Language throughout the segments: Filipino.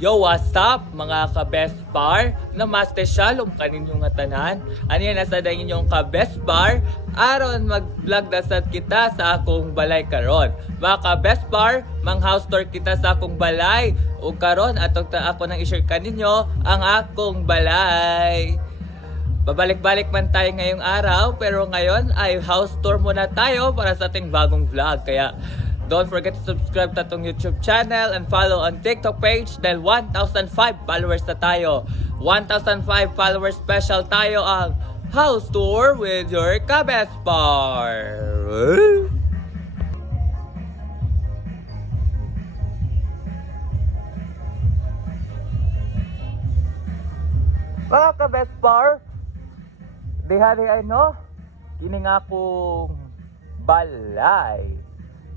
Yo, what's up mga ka-best bar na master shalom kaninyong nga tanan. Ano yan nasa dahil inyong ka-best bar aron mag-vlog na sa kita sa akong balay karon. Mga ka-best bar, mang house tour kita sa akong balay. O karon atong ta ako nang i-share kaninyo ang akong balay. Babalik-balik man tayo ngayong araw pero ngayon ay house tour muna tayo para sa ating bagong vlog. Kaya don't forget to subscribe to atong YouTube channel and follow on TikTok page dahil 1,005 followers na tayo. 1,005 followers special tayo ang house tour with your Kabes Bar. Mga Kabes Bar, Diha di ano, kini nga akong balay.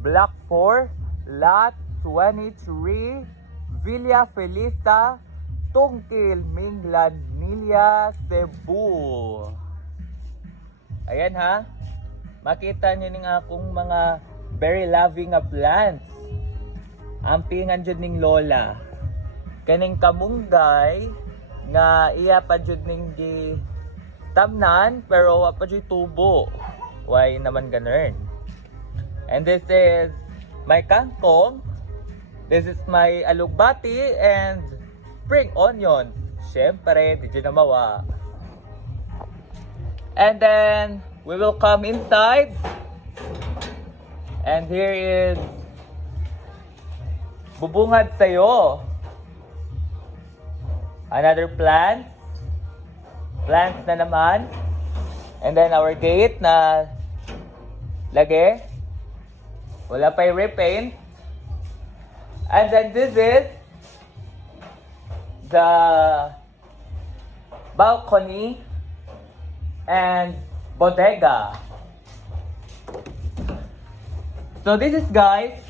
Block 4, Lot 23, Villa Felista, Tungkil, Minglan, Nilia, Cebu. Ayan ha. Makita niyo ning akong mga very loving nga plants. Ampingan jud ning lola. Kaning kamunggay nga iya pa jud ning gi tamnan pero wa pa dyan tubo. Why naman ganun? And this is my kangkong. This is my alugbati and spring onion. Siyempre, di dyan na mawa. And then, we will come inside. And here is bubungad sa'yo. Another plant plants na naman. And then our gate na lagi. Wala pa yung repaint. And then this is the balcony and bodega. So this is guys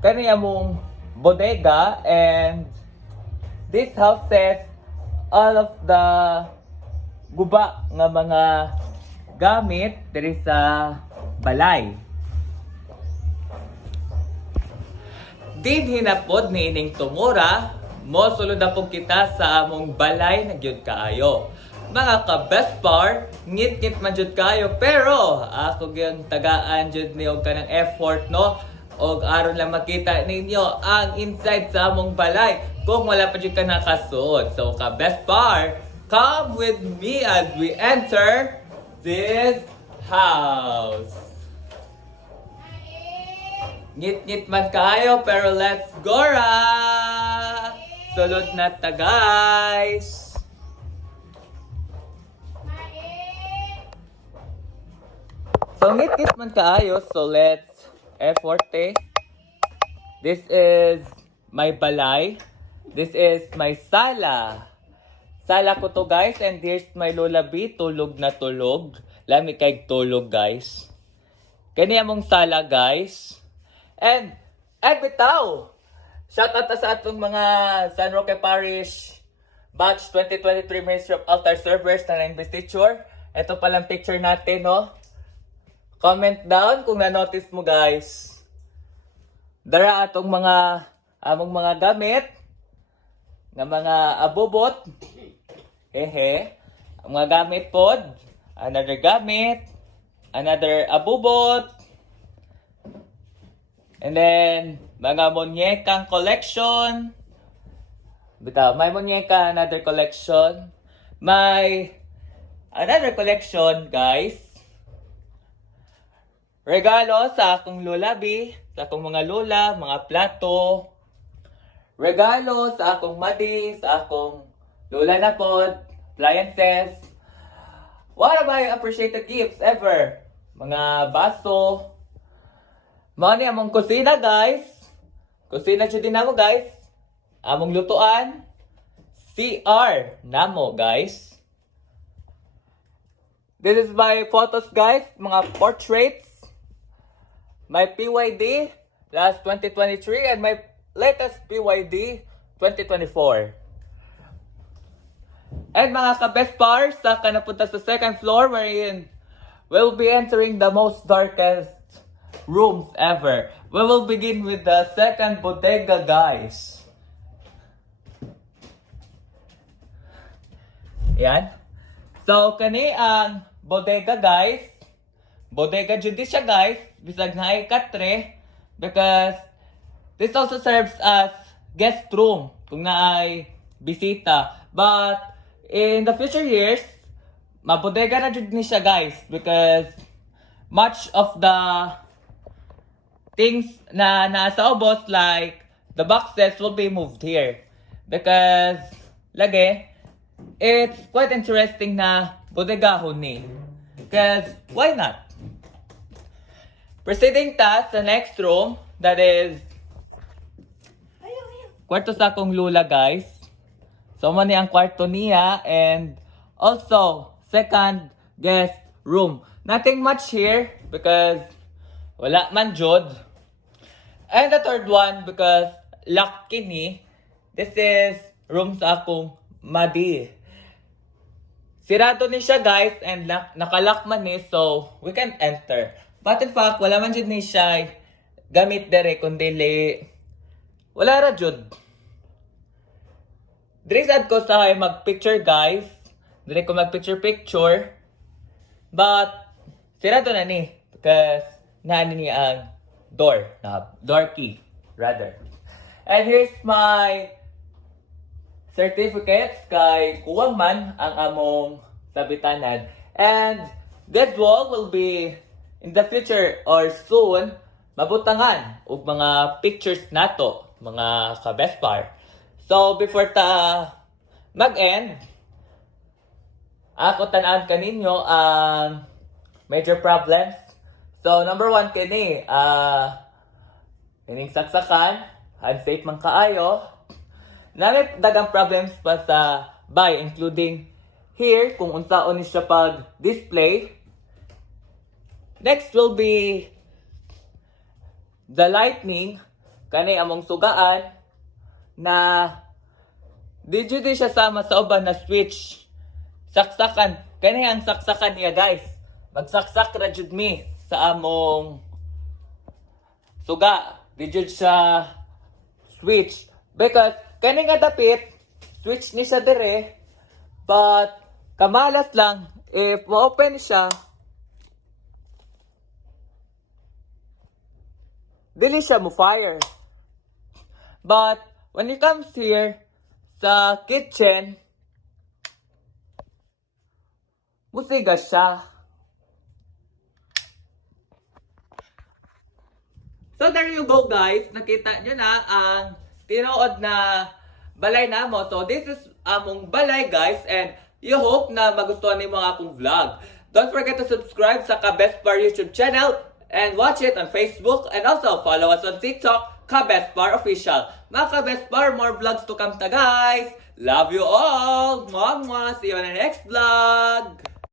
kaniya mong bodega and this houses all of the guba nga mga gamit diri sa balay. Din hinapod ni ining tumura, mo sulod na po kita sa among balay na gyud kaayo. Mga ka-best par, ngit-ngit man jud kayo, pero ako gyud tagaan jud ni og kanang effort no og aron lang makita ninyo ang inside sa among balay kung wala pa jud ka nakasuot. So ka best par, come with me as we enter this house. Ngit-ngit man kayo pero let's go ra! Sulod na ta guys! So ngit-ngit man kaayo, so let's effort eh. This is my balay. This is my sala. Sala ko to guys and here's my lola B, tulog na tulog. Lami kay tulog guys. Kani among sala guys. And, and bitaw! Shout out sa atong mga San Roque Parish Batch 2023 Ministry of Altar Servers na investiture. Ito palang picture natin, no? Comment down kung na-notice mo guys. Dara atong mga among mga gamit nga mga abobot. Ehe. Ang mga gamit pod. Another gamit. Another abobot. And then, mga monyekang collection. Bitaw, may monyeka, another collection. May another collection, guys. Regalo sa akong lola B, sa akong mga lola, mga plato. Regalo sa akong madi, sa akong lola na pod, appliances. What have I appreciated gifts ever? Mga baso. Mao ni among kusina, guys. Kusina siya din namo, guys. Among lutuan. CR namo, guys. This is my photos, guys. Mga portraits. My PYD last 2023 and my latest PYD 2024. And mga ka-best bars, sa ka napunta sa second floor wherein we'll be entering the most darkest rooms ever. We will begin with the second bodega, guys. Yan. So, kani ang bodega, guys. Bodega jud di guys. Bisag na ay katre. Because this also serves as guest room kung na ay bisita. But in the future years, mabodega na jud ni siya, guys. Because much of the things na nasa ubos like the boxes will be moved here. Because lagi it's quite interesting na bodegahon ni. Because why not? Proceeding ta sa next room that is kwarto sa akong lula guys so mo ni ang kwarto niya and also second guest room nothing much here because wala man jud And the third one, because lucky ni, this is room sa akong madi. Sirado ni siya guys and nak nakalock man ni so we can enter. But in fact, wala man jud ni siya gamit dere kundi wala ra jud. Diri sad ko sa mag-picture guys. Diri ko mag-picture picture. But sirado na ni because naani ni ang door, na door key, rather. And here's my certificates kay kuwang man ang among sabitanan. And this wall will be in the future or soon mabutangan og mga pictures nato, mga ka best bar. So before ta mag-end, ako tanan kaninyo ang major problems So, number one, kini, ah, kining saksakan, unsafe man kaayo. Namit dagang problems pa sa buy, including here, kung unsaon ni siya pag display. Next will be the lightning, kani among sugaan, na di jud siya sama sa uban na switch. Saksakan, kani ang saksakan niya guys. Magsaksak ra jud mi sa among suga. Di jud siya switch. Because kani nga dapit, switch ni siya dire. But kamalas lang if ma-open siya dili siya mo fire. But when it comes here sa kitchen, musiga siya. So there you go guys. Nakita nyo na ang tinuod na balay na mo. So this is among balay guys and you hope na magustuhan ni mga akong vlog. Don't forget to subscribe sa Kabest Bar YouTube channel and watch it on Facebook and also follow us on TikTok, Kabest Bar Official. Mga Kabest Bar, more vlogs to come ta guys. Love you all. Mwah, mwah. See you on the next vlog.